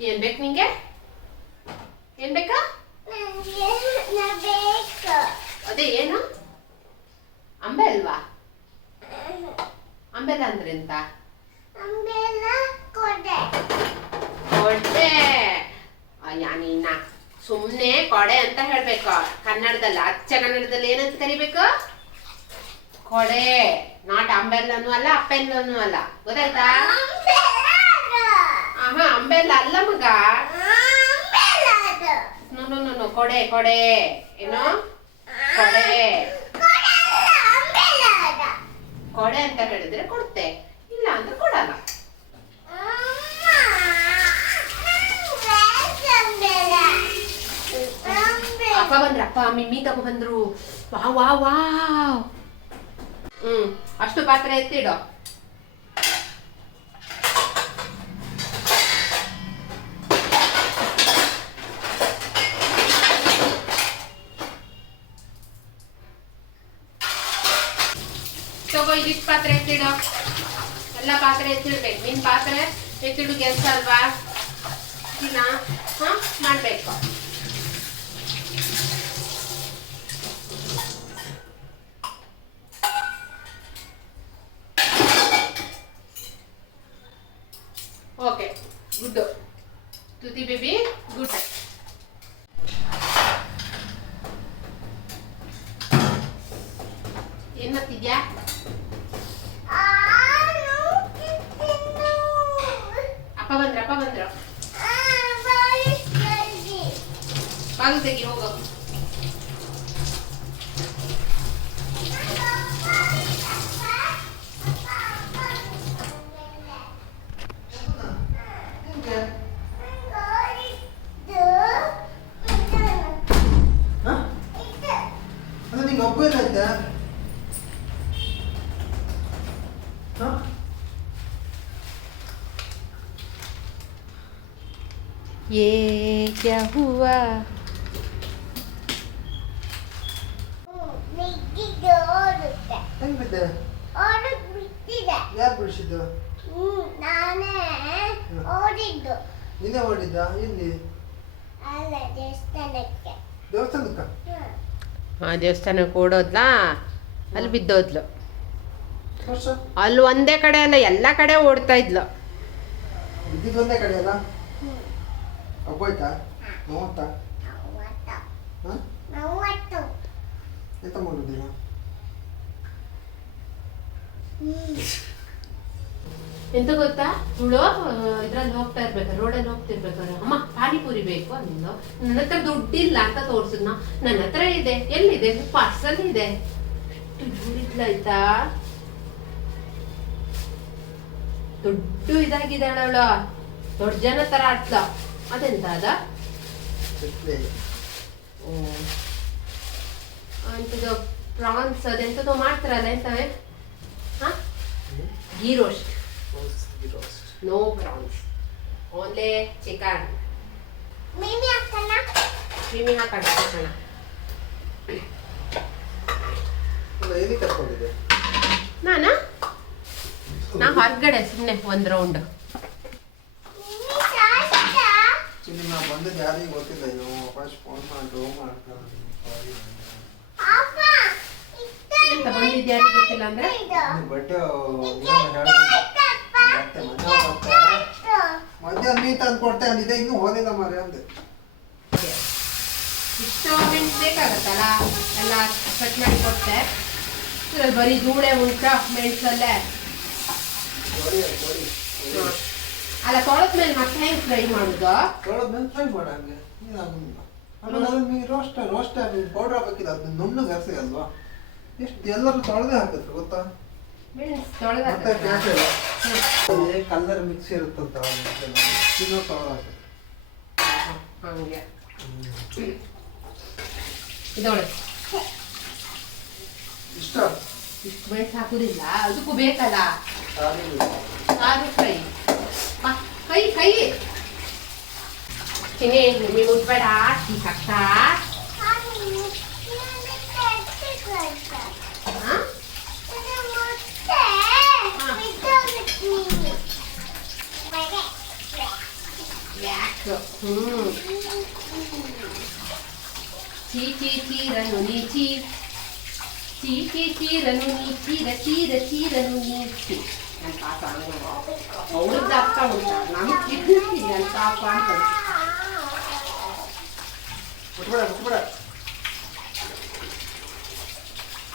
ಏನ್ ಬೇಕು ನಿಂಗೆ? ಏನ್ ಬೇಕಾ? ಅದೇ ಏನು? ಅಂಬೆ ಅಲ್ವಾ? ಅಂಬೆಲ ಅಂದ್ರೆ ಎಂತ? ಕೊಡೆ. ಅಯ್ಯ ನೀನ ಸುಮ್ನೆ ಕೊಡೆ ಅಂತ ಹೇಳ್ಬೇಕು. ಕನ್ನಡದಲ್ಲಿ, ಅಚ್ಚ ಕನ್ನಡದಲ್ಲಿ ಏನಂತ ಕರಿಬೇಕು? ಕೊಡೆ. ನಾಟ್ ಅಂಬೆಲ್ಲನು ಅಲ್ಲ ಅಪ್ಪೆಲ್ಲನು ಅಲ್ಲ. ಗೊತ್ತಾಯ್ತಾ? ಅಂಬೆಲ್ಲ ಅಲ್ಲ ಮಗ? ನೋ ನೋ ಕೊಡೆ ಕೊಡೆ. ಏನು? ಕೊಡೆ. ಕೊಡೆ ಅಂತ ಹೇಳಿದ್ರೆ ಕೊಡ್ತೆ. ಇಲ್ಲ ಅಂದ್ರೆ ಕೊಡಲ್ಲ. ಅಪ್ಪ ಬಂದ್ರಪ್ಪ ಮಿಮ್ಮಿ ತಗೋ ಬಂದ್ರು. ವಾ ವಾ ವಾ ಹ್ಮ್ ಅಷ್ಟು ಪಾತ್ರೆ ಎತ್ತಿಡೋ ತಗೋ ಇದಿಷ್ಟು ಪಾತ್ರೆ ಎತ್ತಿಡೋ ಎಲ್ಲ ಪಾತ್ರೆ ಎತ್ತಿಡ್ಬೇಕು ನಿನ್ ಪಾತ್ರೆ ಎತ್ತಿಡು ಕೆಲಸ ಅಲ್ವಾ ದಿನ ಹಾಂ ಮಾಡ್ಬೇಕು okay good Tuthi baby good ಏನ್ ಮಾಡ್ತಿದ್ಯಾ ಅಪ್ಪ ಬಂದ್ರ ಅಪ್ಪ ಬಂದ್ರ ಬಾಗಿಲು ತೆಗಿ ಹೋಗು ಹಾ? ಅದು ನಿಂಗೆ ಒಬ್ಬ ಏನಾಯ್ತಾ ಹಾ? ये क्या हुआ ಹೆಂಗ್ ಬಿದ್ದೆ ಯಾರು ಬಿಡಿಸಿದ್ದು ನಾನೇ ಓದಿದ್ದು ನೀನೇ ಹೊಡಿದ್ದ ಎಲ್ಲಿ ಅಲ್ಲ ದೇವಸ್ಥಾನಕ್ಕೆ ದೇವಸ್ಥಾನಕ್ಕ ಆ ದೇವಸ್ಥಾನಕ್ಕೆ ಓಡೋದ್ಲಾ ಅಲ್ಲಿ ಬಿದ್ದೋದ್ಲು ವರ್ಷ ಅಲ್ಲಿ ಒಂದೇ ಕಡೆ ಅಲ್ಲ ಎಲ್ಲ ಕಡೆ ಓಡ್ತಾ ಇದ್ಲು ಬಿದ್ದಿದ್ದು ಒಂದೇ ಕಡೆ ಅಲ್ಲ ನೋವತ್ತಾ ಹಾಂ? ಮೂವತ್ತು ಎಂತ ಎಂತ ಗೊತ್ತಾ? ಇವಳು ಇದ್ರಲ್ಲಿ ಹೋಗ್ತಾ ಇರ್ಬೇಕು ರೋಡಲ್ಲಿ ಹೋಗ್ತಿರ್ಬೇಕಾದ್ರೆ ಅಮ್ಮ ಪಾನಿಪುರಿ ಬೇಕು ಅಂದು ನನ್ನ ಹತ್ರ ದುಡ್ಡಿಲ್ಲ ಅಂತ ತೋರ್ಸಿದ್ನ ನನ್ನ ಹತ್ರ ಇದೆ. ಎಲ್ಲಿದೆ? ಪರ್ಸಲ್ ಇದೆ. ಆಯ್ತಾ? ದೊಡ್ಡ ಇದಾಗಿದ್ದಾಳ ಅವಳು. ದೊಡ್ಡ ಜನ ತರ ಆಡ್ಲ ಅದೆಂತ ಅದ ಓ. ಅಂತದ್ದು ಪ್ರಾನ್ಸ್ ಅದೆಂತದೋ ಮಾಡ್ತಾರಲ್ಲ ಎಂತವೆ ಹಾಂ? Ghee roast. No prawns. Only chicken. MeeMee ಅಕ್ಕನ ಮೀಮಿ ಹಾಕೋಣ. ಹಾಕೋಣ ನಾನಾ? ನಾ ಹೊರಗಡೆ ಸುಮ್ಮನೆ ಒಂದು ರೌಂಡ್ ಮೀಮಿ ಶಾಸ್ತ್ರ ಚಿಲ್ಲಿ ನಾ ಬಂದದ್ದು ಯಾರಿಗೂ ಗೊತ್ತಿಲ್ಲ ಇವ ವಾಪಸ್ ಫೋನ್ ಮಾಡಿ ಮಾಡ್ತಾರೆ ಅಪ್ಪ ಎಂತ ಬಂದಿದ್ದು ಯಾರಿಗೂ ಗೊತ್ತಿಲ್ಲ ಅಂದ್ರೆ? ಮತ್ತೆ ಮಧ್ಯಾಹ್ನ ನೀ ತಂದು ಕೊಡ್ತೆ ಅಂದಿದ್ದೆ ಇನ್ನೂ ಹೋದಿಲ್ಲ ಮಾರೆ ಅಂದೆ. ಇಷ್ಟು ಮೆಣಸು ಬೇಕಾಗತ್ತಲ್ಲ? ಎಲ್ಲ ಕಟ್ ಮಾಡಿ ಕೊಟ್ಟೆ. ಇದ್ರಲ್ಲಿ ಬರೀ ಧೂಳೆ ಉಂಟ ಮೆಣಸಲ್ಲೇ. ಅಲ್ಲ ತೊಳೆದ ಮೇಲೆ ಮತ್ತೆ ಹೆಂಗೆ ಫ್ರೈ ಮಾಡುದು? ತೊಳೆದ ಮೇಲೆ ಫ್ರೈ ಮಾಡಂಗೆ. ಏನಾಗುದಿಲ್ಲ ಆಮೇಲೆ ಅದನ್ನ ನೀವು ರೋಸ್ಟ್ ರೋಸ್ಟ್ ಪೌಡರ್ ಹಾಕಿಲ್ಲ ಅದನ್ನ ನುಣ್ಣಗೆ ಹಸಿ ಅಲ್ವಾ? ಎಷ್ಟು ಎಲ್ಲರೂ ತೊಳೆದೇ ಹಾಕಿದ್ರು ಗೊತ್ತಾ? ಮತ್ತೆ ಕ್ಯಾಶ್ ಕಲರ್ ಮಿಕ್ಸ್ ಇರುತ್ತಂತ ತಿನ್ನೋ ತೊಳೆದ ಹಂಗೆ. ಇದೊಳೆ ಇಷ್ಟ? ಇಷ್ಟು ಬೇಕು ಹಾಕುದಿಲ್ಲ. ಅದಕ್ಕೂ ಬೇಕಲ್ಲ. ಸಾರು ಫ್ರೈ ทีนี้หนูมีมุดไปด้าทีขักษาชี้ชี้ชี้ระนูนีชี้ชีชีชีระนุนีชี้ระชี้ระชีระนุนีชี้กันตาฟังเลยโอ้ยจับต้องจับน้ำกินกันตาฟังกัอ ಮುಟ್ಬೇಡ ಮುಟ್ಬೇಡ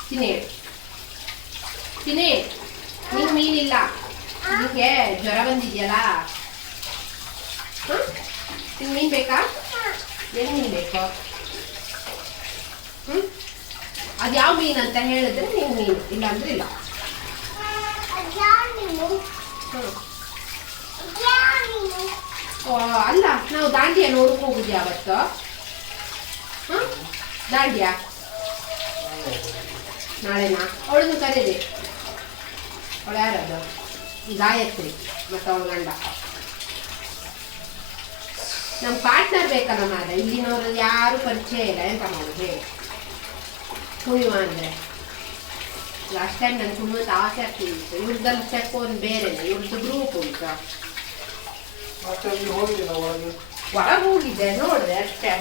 ಚಿನಿ ಚಿನಿ ನಿಂಗೆ ಮೀನಿಲ್ಲ. ನಿಮಗೆ ಜ್ವರ ಬಂದಿದೆಯಲ್ಲ. ನಿಂಗೆ ಮೀನು ಬೇಕಾ? ಏನು ಮೀನು ಬೇಕು? ಹ್ಞೂ ಅದು ಯಾವ ಮೀನು ಅಂತ ಹೇಳಿದ್ರೆ ನೀವು ಮೀನು ಇಲ್ಲ. ಅಂದ್ರೆ ಇಲ್ಲ ಅಲ್ಲ, ನಾವು ದಾಂಡಿಯ ನೋಡಕ್ ಹೋಗುದು ಯಾವತ್ತು? ಹಾಂ ದಾಂಡಿಯ ನಾಳೆನಾ? ಅವಳನ್ನು ಕರೀರಿ. ಅವಳು ಯಾರದು ಗಾಯತ್ರಿ ಮತ್ತು ಅವಳ ಗಂಡ. ನಮ್ಮ ಪಾರ್ಟ್ನರ್ ಬೇಕಲ್ಲ ಮಾರೆ ಇಲ್ಲಿನವರು ಯಾರು ಪರಿಚಯ ಇಲ್ಲ ಎಂತ ಮಾಡೋದು ಹೇಳಿ. ಕುಣಿವ ಅಂದರೆ? ಲಾಸ್ಟ್ ಟೈಮ್ ನಾನು ಕುಣಿಯುವಂತ ಆಸೆ ಆಗ್ತಿತ್ತು ಇವ್ರದ್ದಲ್ಲಿ ಚೆಕ್ ಒಂದು ಬೇರೆನೆ ಇವ್ರದ್ದು ಗ್ರೂಪ್ ಉಂಟು. ಒಳಗೆ ಹೋಗಿದ್ದೆ ನೋಡಿದೆ ಅಷ್ಟೇ.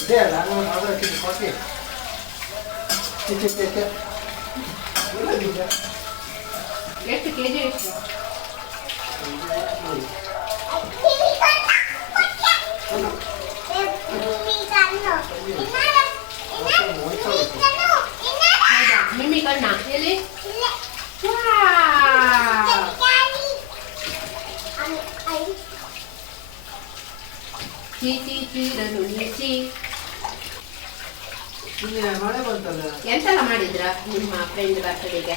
ಇದೆ ಅಲ್ಲ ನಾನು ಅದರ ಕಿತ್ತು ಕೊಟ್ಟಿ ಕಿತ್ತು ಕಿತ್ತು ಎಲ್ಲದಿದೆ ಎಷ್ಟು ಕೆ ಜಿ ಎಷ್ಟು ಹೌದಾ ನಿಮ್ಮಿ ಕಣ್ಣ ಎಲ್ಲಿ ಚೀ ಚೀ ಚೀರನು ನೀಚಿ ಮಳೆ ಬಂತಲ್ಲ ಎಂತೆಲ್ಲ ಮಾಡಿದ್ರ ನಿಮ್ಮ ಫ್ರೆಂಡ್ ಬರ್ತಡೆಗೆ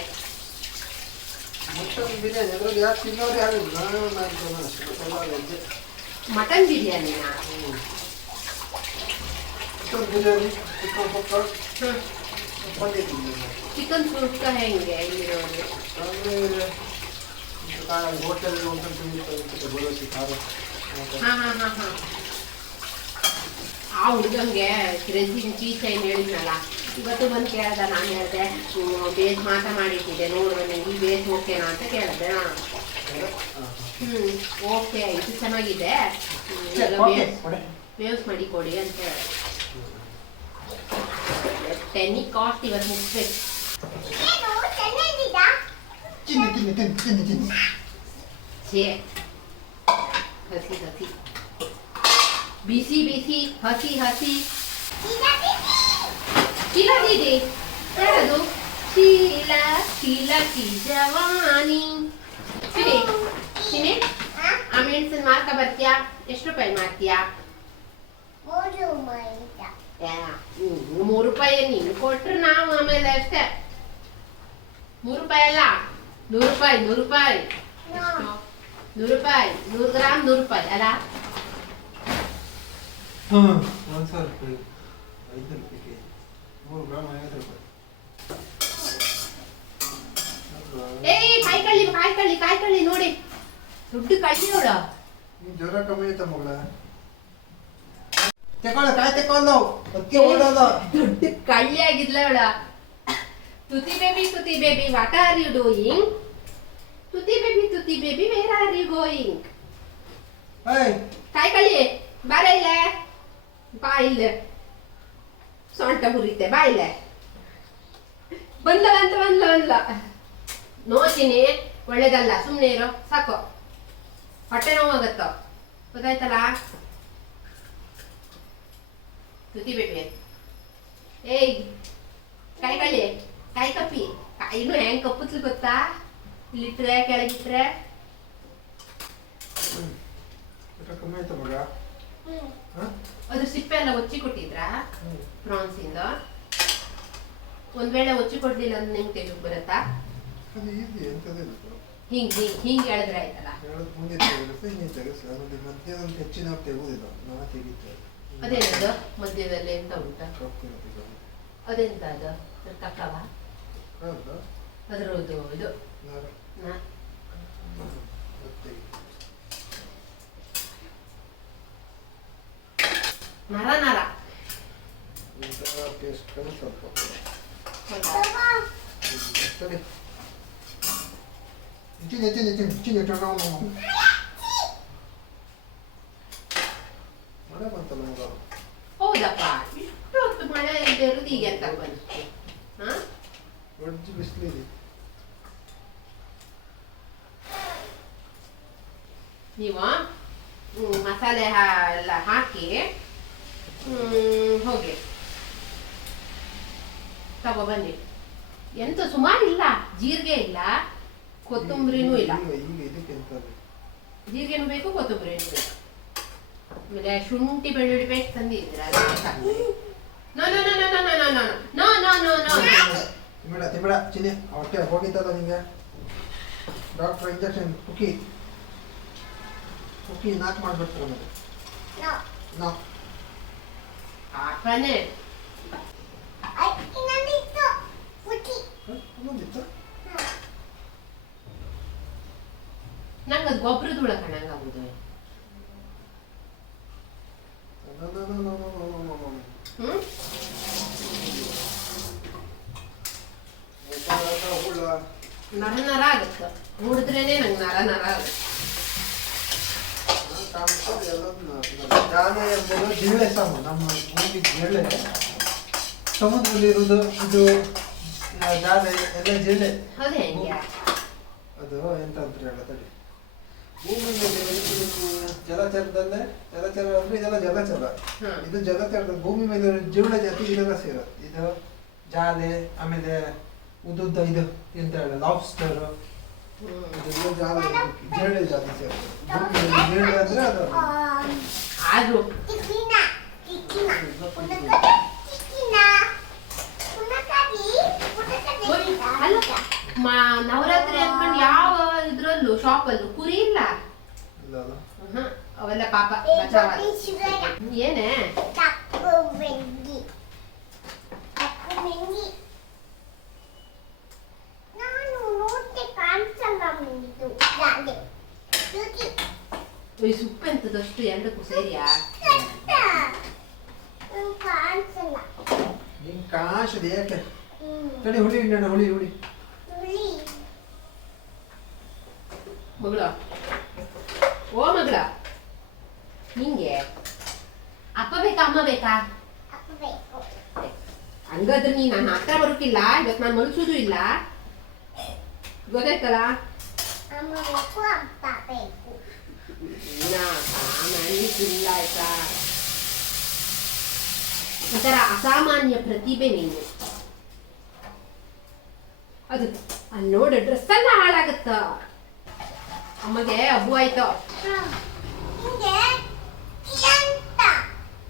ಮಟನ್ ಬಿರಿಯಾನಿ ಅದ್ರಲ್ಲಿ ಯಾರು ತಿನ್ನೋರು ಯಾರು ಇಲ್ಲ. ಅಷ್ಟೇ ಮಟನ್ ಬಿರಿಯಾನಿನ? ಚಿಕನ್ ಬಿರಿಯಾನಿ ಚಿಕನ್ ಪಕ್ಕ ಚಿಕನ್ ಸುಕ್ಕ ಹೆಂಗೆ ಇಲ್ಲಿರೋದು? ಹೋಟೆಲ್ ಹೋಟೆಲ್ ತಿಂದಿತ್ತು ಬರೋಸಿ ಖಾರ ಹಾಂ ಹಾ ಹಾ ಹಾ. ಆ ಹುಡುಗಂಗೆ ರೆಸಿನ್ ಚೀಸ್ ಏನು ಹೇಳಿದ್ನಲ್ಲ ಇವತ್ತು ಬಂದು ಕೇಳ್ದ ನಾನು ಹೇಳಿದೆ ಬೇಸ್ ಮಾತ್ರ ಮಾಡಿಟ್ಟಿದ್ದೆ ನೋಡು ನನಗೆ ಈ ಬೇಸ್ ಓಕೆನಾ ಅಂತ ಕೇಳಿದೆ ನಾನು ಹ್ಞೂ ಓಕೆ ಇದು ಚೆನ್ನಾಗಿದೆ. ಹ್ಮ್, ಈಗ ಬೇಸ್ ಬೇಸ್ ಮಾಡಿ ಕೊಡಿ ಅಂತ ಹೇಳಿದೆ. ಟೆನ್ನಿ ಕಾಸ್ಟ್ ಇವತ್ತು ಮುಗಿಸ್ಬೇಕು. ತಿನ್ನಿ ತಿನ್ನಿ ತಿನ್ನಿ ತಿನ್ನಿ ತಿನ್ನಿ. ಛೇ ಹಸಿ ಹಸಿ ಬಿಸಿ ಬಿಸಿ ಹಸಿ ಹಸಿ. ಶೀಲಾ ದೀದಿ. ಹೇಳೋದು? ಶೀಲ ಶೀಲ ಕಿ ಜವಾನಿ ಚಿನಿ ಆ? ಮೆಣಸಿನ ಮಾರ್ಕ ಬರ್ತೀಯಾ? ಎಷ್ಟು ರೂಪಾಯಿ ಮಾಡ್ತೀಯಾ ಮೂರು ರೂಪಾಯಿ ನೀನು ಕೊಟ್ರೆ ನಾವು ಆಮೇಲೆ ಅಷ್ಟೇ. ಮೂರು ರೂಪಾಯಿ ಅಲ್ಲ? ನೂರು ರೂಪಾಯಿ ನೂರು ರೂಪಾಯಿ. ನೂರು. ರೂಪಾಯಿ ನೂರು ಗ್ರಾಮ್ ನೂರು ರೂಪಾಯಿ ಅಲ್ಲ? ಒಂದು ಸಾವಿರ ರೂಪಾಯಿ ಐದು ರೂಪಾಯಿ ಕೆ ಜಿ ಮೂರು ಗ್ರಾಮ್ ಐವತ್ತು ರೂಪಾಯಿ ಏಯ್ ಕಾಯಿ ಕಳ್ಳಿ ಕಾಯಿ ಕಳ್ಳಿ ಕಾಯಿ ಕಳ್ಳಿ ನೋಡಿ. ದುಡ್ಡು ಕಳ್ಳಿ ನೋಡು ನೀನು ಜ್ವರ ಕಮ್ಮಿ ಆಯ್ತಾ ಮಗಳ. ತೆಕೊಳ್ಳ ಕಾಯಿ ತೆಕ್ಕೊಂಡು ಅದಕ್ಕೆ ಓಡೋದು. ದುಡ್ಡು ಕಳ್ಳಿ ಆಗಿದ್ಲ ಅವಳ. Tuthi baby Tuthi baby what are you doing Tuthi baby Tuthi baby where are you going ಏಯ್. ಕಾಯಿ ಕಳ್ಳಿ ಬಾರ ಇಲ್ಲೇ. ಬಾ ಇಲ್ಲೇ ಸೊಂಟ ಹುರಿತೆ ಬಾಯಿಲೆ ಬಂದ್ಲ ಅಂತ ಬಂದ್ಲ ಬಂದ್ಲ. ನೋಡ್ತೀನಿ ಒಳ್ಳೇದಲ್ಲ ಸುಮ್ಮನೆ ಇರೋ ಸಾಕು. ಹೊಟ್ಟೆ ನೋವಾಗತ್ತ ಗೊತ್ತಾಯ್ತಲ್ಲ? ತುತಿ ಬೇಬಿ ಏಯ್ ಕಾಯಿ ಕಳ್ಳಿ ಕಾಯಿ ಕಪ್ಪಿ. ಕಾಯಿನು ಹೆಂಗ್ ಕಪ್ಪುತ್ಲು ಗೊತ್ತಾ? ಇಲ್ಲಿಟ್ರೆ ಕೆಳಗಿಟ್ರೆ. ಜ್ವರ ಅದ್ರ ಸಿಪ್ಪೆ ಎಲ್ಲ ಒಚ್ಚಿ ಕೊಟ್ಟಿದ್ರ? ಪ್ರಾನ್ಸ್ ಇಂದ. ಒಂದ್ ವೇಳೆ ಒಚ್ಚಿ ಕೊಡ್ಲಿಲ್ಲ ಅಂದ್ರೆ ನಿಂಗೆ ತೆಗಿಕ್ ಬರುತ್ತಾ? ಅದು ಈಸಿ ಹಿಂಗ್ ಹಿಂಗ್ ಹಿಂಗ್ ಹೇಳಿದ್ರೆ ಆಯ್ತಲ್ಲ? ಹೇಳೋದು ಮುಂದೆ ತೆಗೆದು ಹಿಂಗೆ ತೆಗೆಸಿ ಆಮೇಲೆ ಮಧ್ಯಾಹ್ನ ಹೆಚ್ಚಿನ ತೆಗುವುದಿಲ್ಲ ನಾನು ತೆಗಿತೇವೆ ಅದೇನದು? ಮಧ್ಯದಲ್ಲಿ ಎಂತ ಉಂಟ? ತೆಗೆದು ಅದೆಂತ ಅದು ತಕ್ಕವ ಅದ್ರದ್ದು ಇದು. ನ- Maranarra, que es el mejor. ¿Qué es eso? ¿Qué es eso? ¿Qué es eso? ¿Qué es eso? ¿Qué es eso? ¿Qué es eso? ¿Qué es eso? ¿Qué ¿¿ ಹೋಗಿ ತಗೋ ಬನ್ನಿ ಎಂತ ಸುಮಾರು ಇಲ್ಲ ಜೀರಿಗೆ ಇಲ್ಲ ಕೊತ್ತಂಬರಿನೂ ಇಲ್ಲ ಜೀರಿಗೆ ಬೇಕು ಕೊತ್ತಂಬರಿ ಬೇಕು ಆಮೇಲೆ ಶುಂಠಿ ಬೆಳ್ಳುಳ್ಳಿ ಬೇಕು ತಂದಿದ್ರ ತಿಂಬೇಡ ತಿಂಬೇಡ ಚಿನ್ನಿ ಹೊಟ್ಟೆ ಹೋಗಿತ್ತಲ್ಲ ನಿಂಗೆ ಡಾಕ್ಟರ್ ಇಂಜೆಕ್ಷನ್ ಕುಕ್ಕಿ ಕುಕ್ಕಿ ನಾಕ್ ಮಾಡ್ಬಿಡ್ತಾರೆ ಮತ್ತೆ ನಾ 바늘. 아이, 이놈이 또 우티. 한번 됐다? ನಂಗೆ ಅದು ಗೊಬ್ಬರದ ಒಳಗೆ ಕಣಂಗ ಆಗೋದು ಹ್ಮ್ ನರ ನರ ಆಗುತ್ತೆ ನೋಡಿದ್ರೇನೆ ನಂಗೆ ನರ ನರ ಆಗುತ್ತೆ ಜಾಲೆ ಎಂಬುದು ಜಿರಳೆ ಸಾಮು ನಮ್ಮ ಭೂಮಿ ಜಿರಳೆ ಸಮುದ್ರದಲ್ಲಿ ಇರುವುದು ಇದು ಜಾಲೆ ಎಲ್ಲ ಜೀಳೆ ಅದೇ ಎಂತ ಅಂತ ಹೇಳ ತಡಿ ಭೂಮಿ ಮೇಲೆ ಜಲಚರದಲ್ಲೇ ಜಲಚರ ಅಂದ್ರೆ ಇದೆಲ್ಲ ಜಲಚರ. ಇದು ಜಲಚರದ ಭೂಮಿ ಮೇಲೆ ಜಿರಳೆ ಜಾತಿ ಇದೆಲ್ಲ ಸೇರೋದು ಇದು ಜಾಲೆ ಆಮೇಲೆ ಉದ್ದುದ್ದ ಇದು ಎಂತ ಹೇಳ ಲಾಬ್ಸ್ಟರ್ ನವರಾತ್ರಿ ಅಂದ್ಕೊಂಡು ಯಾವ ಇದ್ರಲ್ಲೂ ಶಾಪಲ್ಲೂ ಕುರಿ ಇಲ್ಲ. ಅವೆಲ್ಲ ಪಾಪ ಏನೇ? ಈ ಸುಪ್ಪೆಂತದಷ್ಟು ಎರಡಕ್ಕೂ ಸೇರಿಯಾ ನಂಗ್ ಕಾಶದ ಯಾಕೆ? ತಡಿ ಹುಳಿ ಹಿಂಡಣ ಹುಳಿ ಹುಳಿ. ಮಗಳ. ಓ ಮಗಳ. ನಿಂಗೆ? ಅಪ್ಪ ಬೇಕಾ ಅಮ್ಮ ಬೇಕಾ? ಹಂಗಾದ್ರೆ ನೀ ನನ್ನ ಹತ್ರ ಬರೋಕ್ಕಿಲ್ಲ ಇವತ್ತು ನಾನು ಮಲ್ಸೋದು ಇಲ್ಲ. ಗೊತ್ತಾಯ್ತಲ್ಲ? ಹೂವಿನ ಸಾಮಾನ್ಯ ಸುಳ್ಳಾಯ್ತಾ ಅದರ ಅಸಾಮಾನ್ಯ ಪ್ರತಿಭೆ ನೀನು. ಅದು ಅಲ್ಲಿ ನೋಡು ಡ್ರೆಸ್ ಎಲ್ಲ ಹಾಳಾಗುತ್ತ? ಅಮ್ಮಗೆ ಹಬ್ಬು ಆಯ್ತು?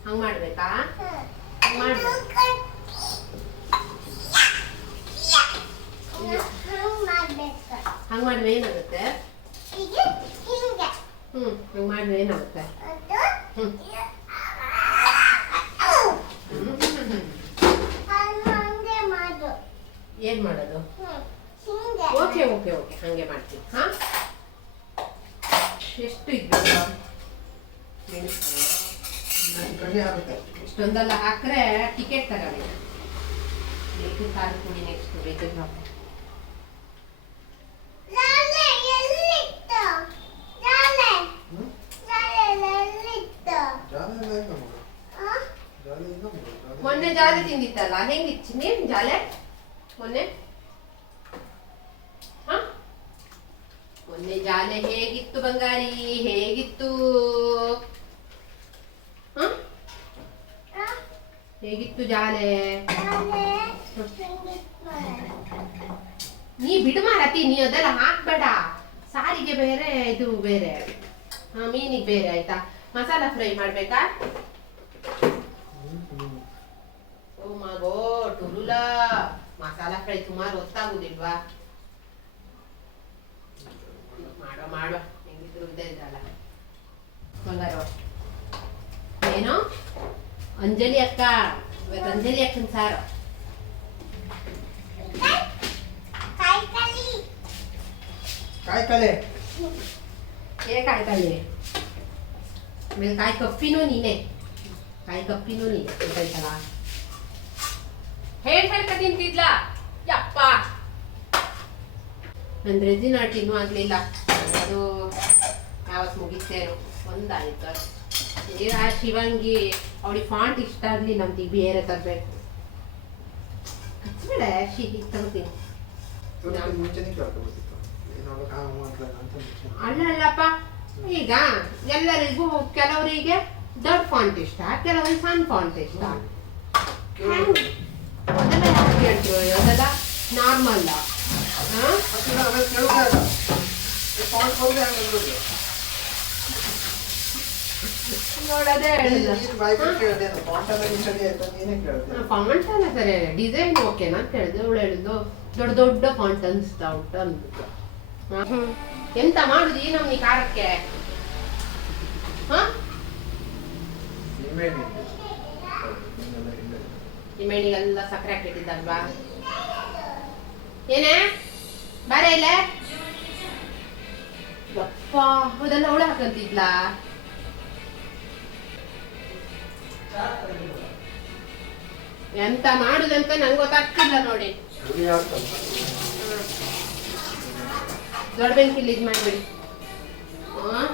ಹಂಗ್ ಮಾಡ್ಬೇಕಾ? ಹಂಗ್ ಮಾಡಿದ್ರೆ ಏನಾಗುತ್ತೆ? ಹ್ಞೂ ಹಂಗೆ ಮಾಡಿದ್ರೆ ಏನಾಗುತ್ತೆ? ಹ್ಞೂ ಏನು ಮಾಡೋದು? ಓಕೆ ಓಕೆ ಓಕೆ, ಹಾಗೆ ಮಾಡ್ತೀನಿ, ಹಾಂ? ಎಷ್ಟು ಇದ್ದ ಇಷ್ಟೊಂದೆಲ್ಲ ಹಾಕ್ರೆ ಟಿಕೆಟ್ ತಗೋಬೇಕು ಬೇಕು ಖಾರ ಪುಡಿ ನೆಕ್ಸ್ಟ್ ಬೇಕು ಮೊನ್ನೆ ಜಾಲೆ ತಿಂದಿತ್ತಲ್ಲ, ಹೆಂಗಿತ್ತು? ನೀನ್ ಜಾಲೆ? ಮೊನ್ನೆ? ಮೊನ್ನೆ ಜಾಲೆ ಹೇಗಿತ್ತು ಬಂಗಾರಿ? ಹೇಗಿತ್ತು? ಹೇಗಿತ್ತು ಜಾಲೆ? ನೀ ಬಿಡು ಮಾರತಿ, ನೀ ಅದೆಲ್ಲ ಹಾಕ್ಬೇಡ. ಸಾರಿಗೆ ಬೇರೆ, ಇದು ಬೇರೆ. ಹಾ, ಮೀನಿಗೆ ಬೇರೆ, ಆಯ್ತಾ? ಮಸಾಲ ಫ್ರೈ ಮಾಡ್ಬೇಕಾ ಹ್ಮ್, ಹ್ಮ್. ಓ ಮಗೋ ಟುರುಲ ಮಸಾಲ ಫ್ರೈ ಸುಮಾರು ಹೊತ್ತಾಗುದಿಲ್ವಾ ಮಾಡೋ ಮಾಡೋ ಹೆಂಗಿದ್ರು ಇದ್ದೇ ಇದ್ದಲ್ಲ ಬಂಗಾರ ಏನು ಅಂಜಲಿ ಅಕ್ಕ ಇವತ್ತು ಅಂಜಲಿ ಅಕ್ಕನ ಸಾರು ಕಾಯಿ ಕಲಿ ಕಾಯಿ ಕಲೆ ಏ ಕಾಯಿ ಕಳ್ಳಿ ಆಮೇಲೆ ಕಾಯಿ ಕಪ್ಪಿನೂ ನೀನೆ ಕಾಯಿ ಕಪ್ಪಿನೂ ನೀನೆ ಗೊತ್ತಾಯ್ತಲ್ಲ ಹೇಳ್ ಹೇಳ್ಕ ತಿಂತಿದ್ಲ? ಯಪ್ಪ. ನನ್ನ ರೆಜಿನ ಇನ್ನೂ ಆಗಲಿಲ್ಲ. ಅದು ಯಾವತ್ತು ಮುಗಿತೇನೋ. ಒಂದಾಯ್ತು ಈಗ ಆ ಶಿವಂಗಿ ಅವಳಿಗೆ ಫಾಂಟ್ ಇಷ್ಟ ಆಗಲಿ ನಮ್ದು ಈಗ ಬೇರೆ ತರಬೇಕು. ಹಚ್ಬೇಡ ಶಿ ತಗೋತೀನಿ. ಅಲ್ಲ ಅಲ್ಲಪ್ಪ ಈಗ ಎಲ್ಲರಿಗೂ ಕೆಲವರಿಗೆ ದೊಡ್ಡ ಫಾಂಟ್ ಇಷ್ಟ ಕೆಲವರಿಗೆ ಸಣ್ಣ ಫಾಂಟ್ ಇಷ್ಟ. ಅದೆಲ್ಲ ಯಾಕೆ ಕೇಳ್ತೀವಿ ಅದೆಲ್ಲ ನಾರ್ಮಲ್. ನೋಡೋದೇ ಕೇಳ್ದೇನು? ಫಾಂಟ್ ಸರಿ ಡಿಸೈನ್ ಓಕೆನಾ ಅಂತ ಕೇಳಿದೆ, ಅವಳು ಹೇಳಿದ್ದು ದೊಡ್ಡ ದೊಡ್ಡ ಫಾಂಟ್ ಅನಿಸ್ತಾ ಉಂಟು ಅಂದ್ಬಿಟ್ಟು. ಎಂತ ಮಾಡುದು ಈ ಕಾರಕ್ಕೆ ಖಾರಕ್ಕೆ ಹಾ ನಿಂಬೆಹಣ್ಣು ಇದೆ. ನಿಮ್ಮೆಲ್ಲ ಹಿಂದೆ. ನಿಮ್ಮೆಣಿಗೆಲ್ಲ ಸಕ್ಕರೆ ಹಾಕಿಟ್ಟಿದ್ದಲ್ವಾ ಏನೇ? ಬಾರ ಇಲ್ಲ? ಯಪ್ಪ ಅದೆಲ್ಲ ಅವಳೆ ಹಾಕಂತಿದ್ಲ? ಎಂತ ಮಾಡುದಂತ ನಂಗೆ ಗೊತ್ತಾಗ್ತಿಲ್ಲ ನೋಡಿ. ದೊಡ್ಡ ಬೆಂಕಿಲಿ ಇದು ಮಾಡ್ಬಿಡಿ.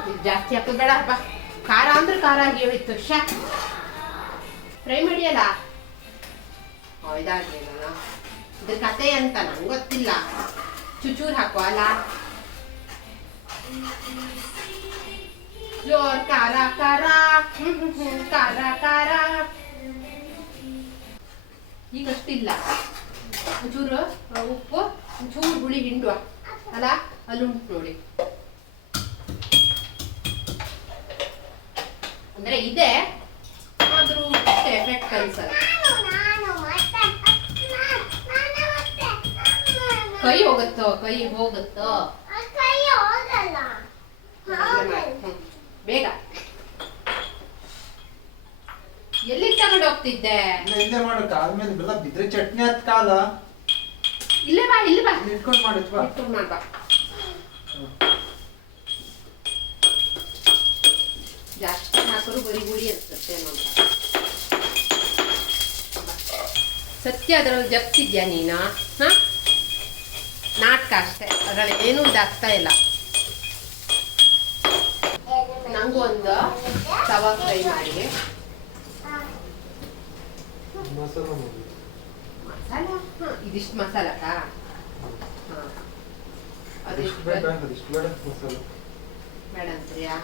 ಇದು ಜಾಸ್ತಿ ಹಾಕೋದು ಬೇಡ ಖಾರ ಅಂದ್ರೆ ಖಾರ ಆಗಿ ಹೋಯ್ತು. ಫ್ರೈ ಮಾಡಿಯಲ್ಲ? ಇದಾಗಲಿಲ್ಲ ಇದ್ರ ಕತೆ ಅಂತ ನಂಗೆ ಗೊತ್ತಿಲ್ಲ. ಚುಚೂರು ಹಾಕುವ ಅಲ್ಲ ಜೋರ್ ಕಾರ ಕಾರ ಕಾರ ಖಾರ. ಈಗಷ್ಟಿಲ್ಲ. ಒಂಚೂರು ಉಪ್ಪು, ಒಂಚೂರು ಹುಳಿ ಹಿಂಡುವ. ಅಲ್ಲ ಅಲ್ಲುಂಟು ನೋಡಿ. ಅಂದ್ರೆ ಇದೆ, ಆದರೂ ಎಫೆಕ್ಟ್ ಅನ್ಸಲ್ಲ ನಾನು ನಾನು ಮತ್ತೆ ನಾನು ನಾನು ಮತ್ತೆ ನಾನು ಕೈ ಹೋಗುತ್ತೋ ಕೈ ಹೋಗುತ್ತೋ ಕೈ ಹೋಗಲ್ಲ ಬೇಗ. ಎಲ್ಲಿ ತಗೊಂಡು ಹೋಗ್ತಿದ್ದೆ ಹಿಂದೆ ಮಾಡು. ಕಾಲ ಮೇಲೆ ಬೆಲ್ಲ ಬಿದ್ರೆ ಚಟ್ನಿ ಹತ್ ಕಾಲ. ಇಲ್ಲೇ ಬಾ ಇಲ್ಲಿ ಬಾ. ಇಟ್ಕೊಂಡು ಮಾಡು ಬಾ ಇಟ್ಕೊಂಡ್ ಮಾಡ್ಬಾ ಜಾಸ್ತಿ ಹಾಕಿದ್ರು ಬರಿ ಗುಡಿ ಅನ್ಸುತ್ತೆ ನೋಡ ಸತ್ಯ ಅದ್ರಲ್ಲಿ ಜಪ್ತಿದ್ಯಾ ನೀನಾ? ಹಾ? ನಾಟಕ ಅಷ್ಟೇ. ಅದರಲ್ಲಿ ಏನೂ ಇದಾಗ್ತಾ ಇಲ್ಲ. ನಂಗೂ ಒಂದು ತವಾ ಫ್ರೈ ಮಾಡಿ. ಮಸಾಲ ಇದಿಷ್ಟು ಮಸಾಲಕ್ಕ ಅದಿಷ್ಟು ಬೇಡ ಅಂತೀಯಾ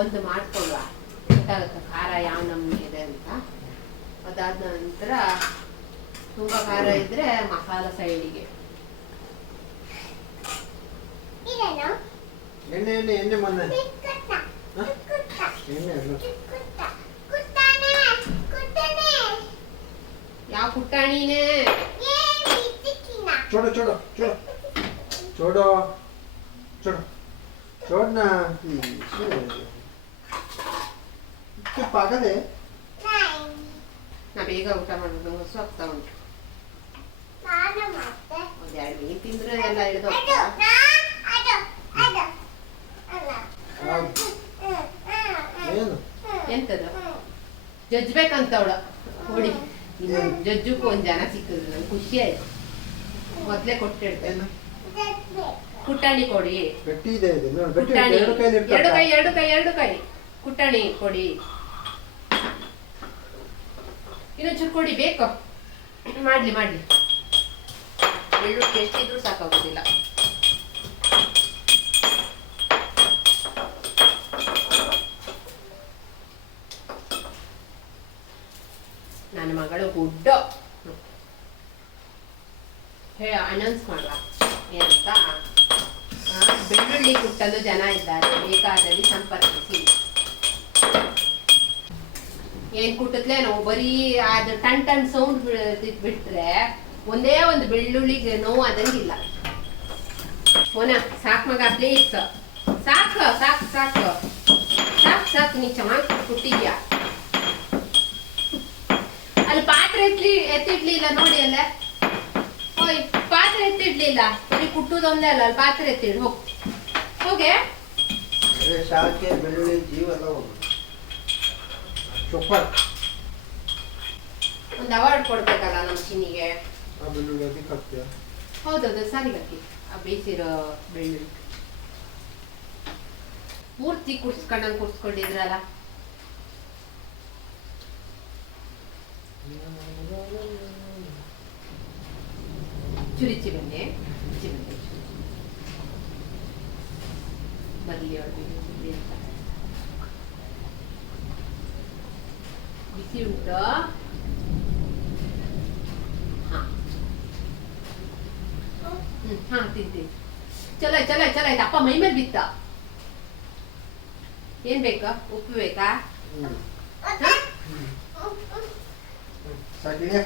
ಒಂದು ಮಾಡ್ಕೊಳ್ಳುವ. ಗೊತ್ತಾಗುತ್ತೆ? ಖಾರ ಯಾವ ನಮ್ಗೆ ಇದೆ ಅಂತ. ಅದಾದ ನಂತರ ತುಂಬ ಖಾರ ಇದ್ರೆ ಮಸಾಲ ಸೈಡಿಗೆ ಎಣ್ಣೆ ಎಣ್ಣೆ ಎಣ್ಣೆ ಮೊನ್ನೆ. ಎಣ್ಣೆ ಯಾವ ಪುಟ್ಟಾಣಿನೇ ಚೋಡ ಚೋಡ ಚೋಡ. ಚೋಡೋ ಚೋಡ. ಚೋಡ್ನ ಪಾಗದೆ ನಾ ಬೇಗ ಊಟ ಮಾಡೋದು ಹೊಸ ಆಗ್ತಾ ಉಂಟು. ನಾನು ಮತ್ತೆ ಒಂದ್ ಎರಡು ಮೀನು ತಿಂದ್ರೆ ಎಲ್ಲ ಹಿಡಿದು ಅದು ನಾ ಅದು ಅದು ಅಲ್ಲ ಹೌದು. ಹ್ಮ್, ಹ್ಮ್, ಹ್ಮ್, ಏನು ಹ್ಮ್, ಎಂತದು? ಜಜ್ಜಬೇಕಂತ ಅವಳು ಅವಳ ನೋಡಿ ಇನ್ನು ಜಜ್ಜಕ್ಕೂ ಒಂದ್ ಜನ ಸಿಕ್ಕಿದ್ರು. ನಂಗೆ ಖುಷಿ ಆಯ್ತು. ಮೊದ್ಲೇ ಕೊಟ್ಟಿರ್ತೇನೆ ಕುಟಾಣಿ. ಕುಟ್ಟಾಣಿ ಕೊಡಿ. ಕುಟ್ಟಾಣಿ. ಎರಡು ಕೈ ಎರಡು ಕೈ ಎರಡು ಕೈ. ಕುಟಾಣಿ ಕೊಡಿ. ಇನ್ನೊಂಚೂರು ಕೊಡಿ ಬೇಕು. ಮಾಡ್ಲಿ ಮಾಡ್ಲಿ. ಎಳ್ಳು ಎಷ್ಟಿದ್ರು ಸಾಕಾಗೋದಿಲ್ಲ ನನ್ನ ಮಗಳು ಗುಡ್ಡು. ಹೇ ಅನೌನ್ಸ್ ಮಾಡುವ. ಏನಂತ? ಬೆಳ್ಳುಳ್ಳಿ ಕುಟ್ಟಲು ಜನ ಇದ್ದಾರೆ. ಬೇಕಾದಲ್ಲಿ ಸಂಪರ್ಕಿಸಿ. ಏನ್ ಕುಟ್ಟತ್ಲೆ ನಾವು ಬರೀ ಅದು ಟನ್ ಟನ್ ಸೌಂಡ್ ಬಿಟ್ರೆ ಒಂದೇ ಒಂದು ಬೆಳ್ಳುಳ್ಳಿಗೆ ನೋವು ಆದಂಗಿಲ್ಲ. ಓನ ಸಾಕ್ ಮಗ ಪ್ಲೀಸ್ ಸಾಕು ಸಾಕು ಸಾಕು. ಸಾಕು ಸಾಕು ನೀ ಚೆನ್ನಾಗಿ ಕುಟ್ಟಿದ್ಯಾ ಎತ್ಲಿ ಎತ್ತಿಡ್ಲಿಲ್ಲ ನೋಡಿ ಅಲ್ಲ. ಹೋಯ್ ಪಾತ್ರೆ ಎತ್ತಿಡ್ಲಿಲ್ಲ. ಬರೀ ಕುಟ್ಟುದೊಂದೇ ಅಲ್ಲ ಅಲ್ಲಿ ಪಾತ್ರೆ ಎತ್ತಿಡ್ ಹೋಗ್. ಹೋಗೆ. ಶಾಖೆ ಬೆಳ್ಳುಳ್ಳಿ ಜೀವ ಸೂಪರ್ ಒಂದು ಅವಾರ್ಡ್ ಕೊಡ್ಬೇಕಲ್ಲ ನಮ್ಮ ಚಿನ್ನಿಗೆ. ಬೆಳ್ಳುಳ್ಳಿ ಅದಕ್ಕೆ ಹಾಕ್ತೀಯ? ಹೌದೌದು ಸರಿ ಗಟ್ಟಿ ಆ ಬೇಯಿಸಿರೋ ಬೆಳ್ಳುಳ್ಳಿ. ಪೂರ್ತಿ ಕುಡ್ಸ್ಕೊಂಡಂಗೆ ಕುಡ್ಸ್ಕೊಂಡಿದ್ರಲ್ಲ. ಚುರಿಚಿ ಬಂದೆ ಚುರಿಚಿ ಬಂದೆ ಬರಲಿ ಅವಳಿಗೆ ಅಂತ ಬಿಸಿ ಉಂಟು ಹಾ ಹ್ಮ್ ಹಾ ತಿಂತೀನಿ ಚಲೋ ಚಲೋ ಚಲೋ ಆಯ್ತು ಅಪ್ಪ ಮೈ ಮೇಲೆ ಬಿತ್ತ ಏನ್ ಬೇಕಾ ಉಪ್ಪು ಬೇಕಾ ಹಾ? ಸಾಕಿದೆ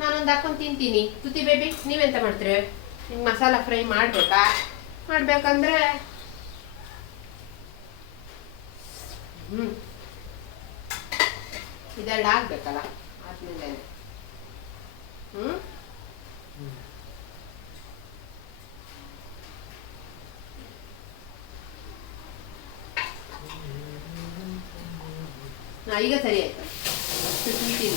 ನಾನೊಂದು ಹಾಕೊಂಡು ತಿಂತೀನಿ. ತುತಿ ಬೇಬಿ ನೀವೆಂತ ಮಾಡ್ತೀರಿ? ನಿಮ್ಗೆ ಮಸಾಲ ಫ್ರೈ ಮಾಡಬೇಕಾ? ಮಾಡಬೇಕಂದ್ರೆ ಹ್ಮ್. ಇದೆರಡು ಹಾಕ್ಬೇಕಲ್ಲ ಆದ್ಮೇಲೆ. ಹ್ಮ್. ಹಾ, ಈಗ ಸರಿ ಆಯ್ತು. ಅಷ್ಟು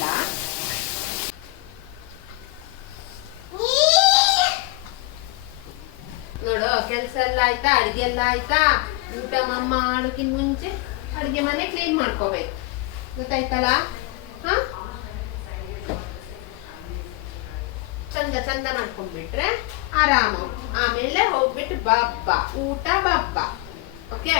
ನೋಡು, ಕೆಲಸ ಎಲ್ಲ ಆಯ್ತಾ? ಅಡಿಗೆ ಎಲ್ಲ ಆಯ್ತಾ? ಊಟ ಮಮ್ಮ ಮಾಡೋಕ್ಕಿಂತ ಮುಂಚೆ ಅಡಿಗೆ ಮನೆ ಕ್ಲೀನ್ ಮಾಡ್ಕೋಬೇಕು. ಗೊತ್ತಾಯ್ತಲ್ಲ? ಹಾ? ಚಂದ ಚಂದ ಮಾಡ್ಕೊಂಡ್ಬಿಟ್ರೆ ಆರಾಮ. ಆಮೇಲೆ ಹೋಗ್ಬಿಟ್ಟು ಬಬ್ಬ ಊಟ ಬಬ್ಬ ಓಕೆ